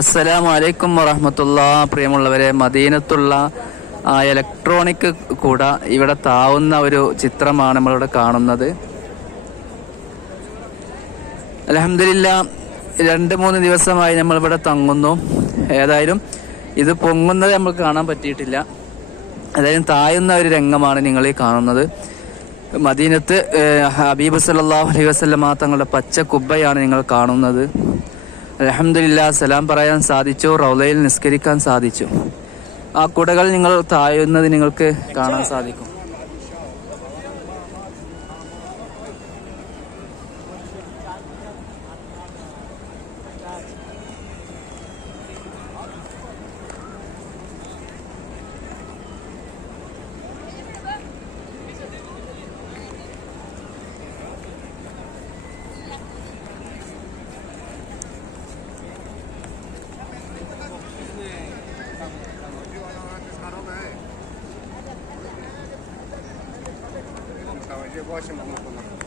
അസ്സലാമു അലൈക്കും വറഹമത്തുള്ള. പ്രിയമുള്ളവരെ മദീനത്തുള്ള ഇലക്ട്രോണിക് കൂട ഇവിടെ താവുന്ന ഒരു ചിത്രമാണ് നമ്മളിവിടെ കാണുന്നത്. അലഹമില്ല രണ്ട് മൂന്ന് ദിവസമായി നമ്മളിവിടെ തങ്ങുന്നു. ഏതായാലും ഇത് പൊങ്ങുന്നത് നമുക്ക് കാണാൻ പറ്റിയിട്ടില്ല. ഏതായാലും താഴുന്ന ഒരു രംഗമാണ് നിങ്ങൾ ഈ കാണുന്നത്. മദീനത്ത് ഹബീബ് സല്ലല്ലാഹു അലൈഹി വസല്ലമ തങ്ങളുടെ പച്ച കുബ്ബയാണ് നിങ്ങൾ കാണുന്നത്. അലഹമില്ല സലാം പറയാൻ സാധിച്ചു റൗലയിൽ നിസ്കരിക്കാൻ സാധിച്ചു. ആ കുടകൾ നിങ്ങൾ താഴുന്നത് നിങ്ങൾക്ക് കാണാൻ സാധിക്കും. Negócio é uma coisa.